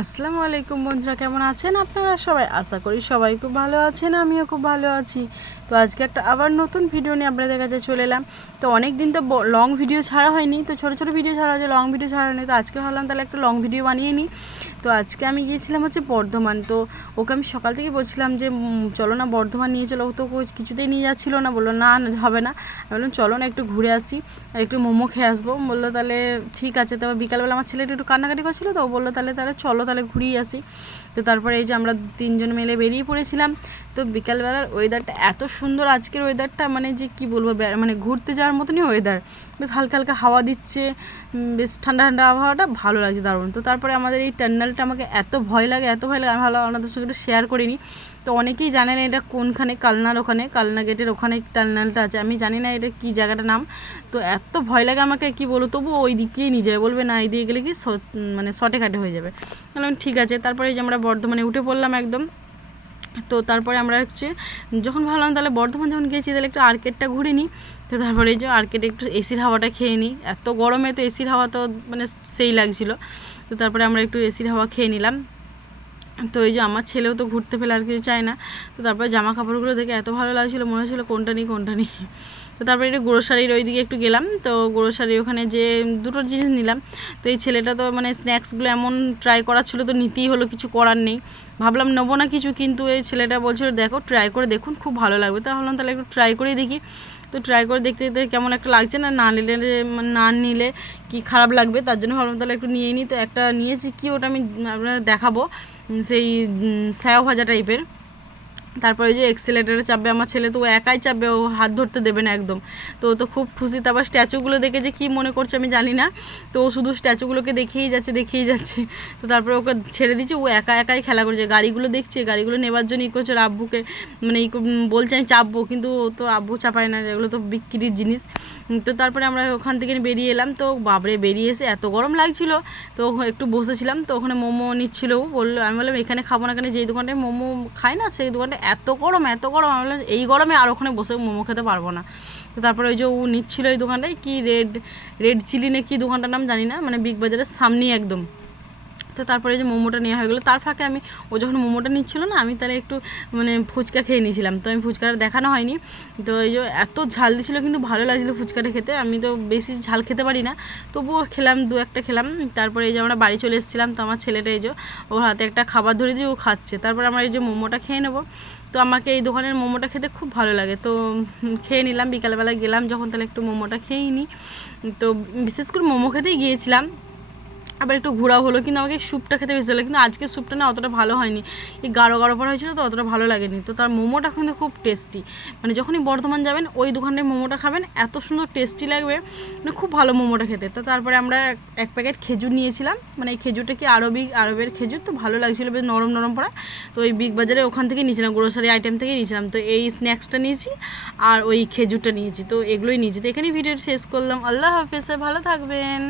আসসালামু আলাইকুম বন্ধুরা, কেমন আছেন আপনারা সবাই? আশা করি সবাই খুব ভালো আছেন, আমিও খুব ভালো আছি। তো আজকে একটা আবার নতুন ভিডিও নিয়ে আপনাদের কাছে চলে এলাম। তো অনেক দিন তো লং ভিডিও ছাড়া হয়নি, তো ছোটো ছোটো ভিডিও ছাড়া হয়েছে, লং ভিডিও ছাড়া হয়নি। তো আজকে ভাবলাম তাহলে একটা লং ভিডিও বানিয়ে নিই। তো আজকে আমি গিয়েছিলাম বর্ধমান। তো ওকে আমি সকাল থেকে বলছিলাম যে চলো না বর্ধমান নিয়ে চলো, ও তো কিছুতেই নিয়ে যাচ্ছিলো না, বললো না হবে না। আমি বললাম চলো না একটু ঘুরে আসি আর একটু মোমো খেয়ে আসবো। বললো তাহলে ঠিক আছে। তারপর বিকালবেলা আমার ছেলেটা একটু কান্নাকাটি করছিলো, তো ও বললো তাহলে চলো তাহলে ঘুরিয়ে আসি। তো তারপরে এই যে আমরা তিনজন মিলে বেরিয়ে পড়েছিলাম। তো বিকালবেলার ওয়েদারটা এত সুন্দর, আজকের ওয়েদারটা মানে যে কি বলবো, মানে ঘুরতে যাওয়ার মতনই ওয়েদার। বেশ হালকা হালকা হাওয়া দিচ্ছে, বেশ ঠান্ডা ঠান্ডা আবহাওয়াটা ভালো লাগছে, দারুণ। তো তারপরে আমাদের এই টার্নালটা আমাকে এত ভয় লাগে আমি ভালো আপনাদের সঙ্গে একটু শেয়ার করিনি। তো অনেকেই জানেন এটা কোনখানে, কালনা গেটের ওখানে টার্নালটা আছে। আমি জানি না এটা কী জায়গাটার নাম। তো এত ভয় লাগে আমাকে, কি বলো, তবু ওই দিকেই নিয়ে যাবে, বলবে না এই দিয়ে গেলে কি মানে শর্টে কাটে হয়ে যাবে। বললাম ঠিক আছে। তারপরে যে আমরা বর্ধমানে উঠে পড়লাম একদম। তো তারপরে আমরা যখন ভাবলাম তাহলে বর্ধমান যখন গেছি তাহলে একটু আর্কেডটা ঘুরে নিই। তো তারপরে এই যে আর্কেডে একটু এসির হাওয়াটা খেয়ে নিই, এত গরমে তো এসির হাওয়া তো মানে সেই লাগছিলো। তো তারপরে আমরা একটু এসির হাওয়া খেয়ে নিলাম। তো এই যে আমার ছেলেও তো ঘুরতে ফেলে আর কিছু চায় না। তো তারপরে জামা কাপড়গুলো দেখে এত ভালো লাগছিলো, মনে হচ্ছিলো কোনটা নিই। তো তারপরে একটু গ্রোসারির ওই দিকে একটু গেলাম। তো গ্রোসারির ওখানে যে দুটো জিনিস নিলাম। তো এই ছেলেটা তো মানে স্ন্যাক্সগুলো এমন ট্রাই করার ছিল, তো নিতেই হলো, কিছু করার নেই। ভাবলাম নেবো না কিছু, কিন্তু এই ছেলেটা বলছিল দেখো ট্রাই করে দেখুন, খুব ভালো লাগবে। তা ভাবলাম তাহলে একটু ট্রাই করেই দেখি। তো ট্রাই করে দেখতে দেখতে কেমন একটা লাগছে, না নিলে কি খারাপ লাগবে, তার জন্য ভাবলাম তাহলে একটু নিয়ে নিই। তো একটা নিয়েছি, কি ওটা আমি আপনার দেখাবো, সেই স্যাও ভাজা টাইপের। তারপরে ওই যে এক্সেলেটারে চাপবে আমার ছেলে, তো ও একাই চাপবে, ও হাত ধরতে দেবে না একদম। তো ও তো খুব খুশি। তারপর স্ট্যাচুগুলো দেখে যে কী মনে করছে আমি জানি না, তো ও শুধু স্ট্যাচুগুলোকে দেখেই যাচ্ছে। তো তারপরে ওকে ছেড়ে দিচ্ছে, ও একাই খেলা করছে, গাড়িগুলো দেখছে, গাড়িগুলো নেবার জন্য করছে, ওর আব্বুকে মানে বলছে আমি চাপবো, কিন্তু ও তো আব্বু চাপায় না, যেগুলো তো বিক্রির জিনিস। তো তারপরে আমরা ওখান থেকে বেরিয়ে এলাম। তো বাবরে বেরিয়ে এসে এত গরম লাগছিল, তো একটু বসেছিলাম। তো ওখানে মোমো নিচ্ছিল, ও বললো, আমি বললাম এখানে খাবো না, কেন যেই দোকানটায় মোমো খায় না সেই দোকানটা এত গরম। আমি বললাম এই গরমে আর ওখানে বসে মোমো খেতে পারবো না। তো তারপরে ওই যে ও নিচ্ছিল এই দোকানটায়, কি রেড চিলি না কি দোকানটার নাম জানি না, মানে বিগ বাজারের সামনেই একদম। তো তারপরে যে মোমোটা নেওয়া হয়ে গেলো, তার ফাঁকে ও যখন মোমোটা নিচ্ছিলো না, আমি তাহলে একটু মানে ফুচকা খেয়ে নিয়েছিলাম। তো আমি ফুচকাটা দেখানো হয়নি। তো এই যে এত ঝাল দিয়েছিলো, কিন্তু ভালো লাগছিলো ফুচকাটা খেতে। আমি তো বেশি ঝাল খেতে পারি না, তবুও খেলাম, দু একটা খেলাম। তারপরে এই যে আমরা বাড়ি চলে এসেছিলাম। তো আমার ছেলেটা এই যে ওর হাতে একটা খাবার ধরে দিয়ে ও খাচ্ছে। তারপর আমরা এই যে মোমোটা খেয়ে নেবো। তো আমাকে এই দোকানের মোমোটা খেতে খুব ভালো লাগে, তো খেয়ে নিলাম। বিকালবেলা গেলাম যখন, তাহলে একটু মোমোটা খেয়েই নিই। তো বিশেষ করে মোমো খেতেই গিয়েছিলাম, আবার একটু ঘোরাও হলো। কিন্তু আমাকে স্যুপটা খেতে বেশি ভালো, কিন্তু আজকে স্যুপটা না অতটা ভালো হয়নি, এই গাঢ় পড়া হয়েছিল, তো অতটা ভালো লাগেনি। তো তার মোমোটা কিন্তু খুব টেস্টি, মানে যখনই বর্ধমান যাবেন ওই দোকানটায় মোমোটা খাবেন, এত সুন্দর টেস্টি লাগবে, মানে খুব ভালো মোমোটা খেতে। তো তারপরে আমরা এক প্যাকেট খেজুর নিয়েছিলাম, মানে এই খেজুরটা কি আরবের খেজুর, তো ভালো লাগছিলো, বেশ নরম নরম পড়া। তো ওই বিগ বাজারে ওখান থেকে নিয়েছিলাম, গ্রোসারি আইটেম থেকে নিয়েছিলাম। তো এই স্ন্যাক্সটা নিয়েছি আর ওই খেজুরটা নিয়েছি, তো এগুলোই নিয়েছি। তো এখানেই ভিডিওটা শেষ করলাম। আল্লাহ হাফেজ, ভালো থাকবেন।